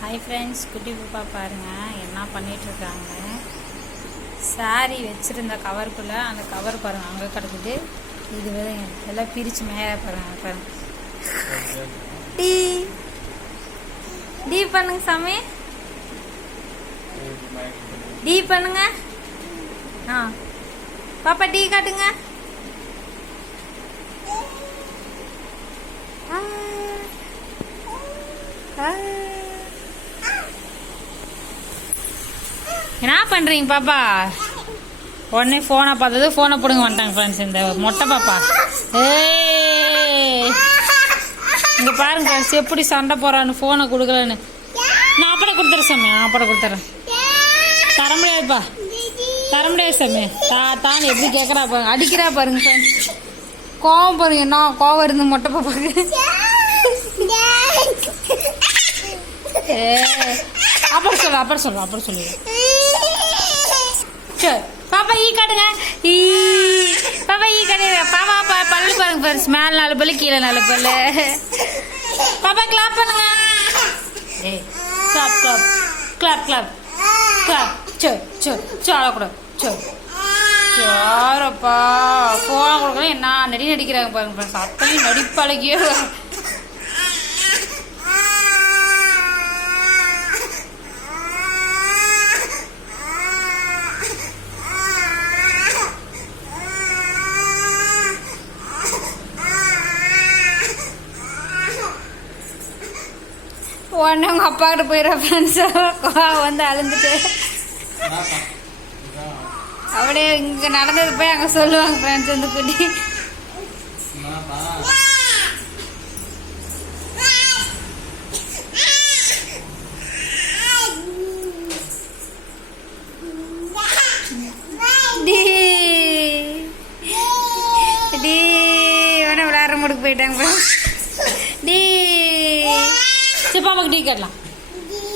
Hi friends குட்டி pupa பாருங்கள் என்ன பண்ணிகிட்ருக்காங்க சாரி வச்சுருந்த கவருக்குள்ளே அந்த கவர் பாருங்கள் அங்கே கிடக்குது. இது எல்லாம் பிரித்து மேலே பாருங்கள் பாருங்கள் டீ. டீ பண்ணுங்க சாமி. டீ பண்ணுங்க. ஆ. பாப்பா டீ காட்டுங்க. ஆ. ஆ. என்ன பண்றீங்க பாப்பா? உடனே ஃபோனை பார்த்தது ஃபோனை போடுங்க வந்துட்டாங்க ஃப்ரெண்ட்ஸ் இந்த மொட்டை பாப்பா. ஏய். இங்க பாருங்க ஃப்ரெண்ட்ஸ் எப்படி சண்டை போறான்னு ஃபோனை கொடுக்கலன்னு. நான் அப்பட கொடுத்துறேன் சாமி. நான் அப்பட கொடுத்துறேன். தர முடியாதுப்பா தர முடியாது சாமி. தா தான் எப்படி கேட்குறா பாருங்க. அடிக்கிறா பாருங்க ஃப்ரெண்ட்ஸ் கோவம் பாருங்க என்ன கோவம் இருந்து மொட்டை பாப்பாக்கு. ஏ அப்புறம் சொல்லு அப்புறம் சொல்லு அப்புறம் சொல்லு. சரி பாப்பா ஈ காட்டுங்க. ஈ. பாப்பா ஈ காட்டுங்க. பாப்பா பா பல்லு பாருங்க ஃப்ரெண்ட்ஸ் மேலே நாலு பல்லு கீழே நாலு பல்லு. பாப்பா கிளாப் பண்ணுங்க. ஏய் clap clap clap clap clap சரி சரி சரி அழக்கூடாது சோ சாரப்பா போன கொடுக்கணும் என்ன நடி நடிக்கிறாங்க பாருங்க ஃப்ரெண்ட்ஸ் சத்தையும் நடிப்பழகியோ. உடனே உங்கள் அப்பா கிட்ட போயிடுற வந்து அழுந்துட்டு. அப்படியே இங்கே நடந்தது போய் அங்கே சொல்லுவாங்க ஃப்ரெண்ட்ஸ் வந்து குட்டி. டி. டி. உடனே விளையாடுற முடிக்கு போயிட்டாங்க டி. சரி பாப்பாக்கு டீ கேட்கலாம்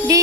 டி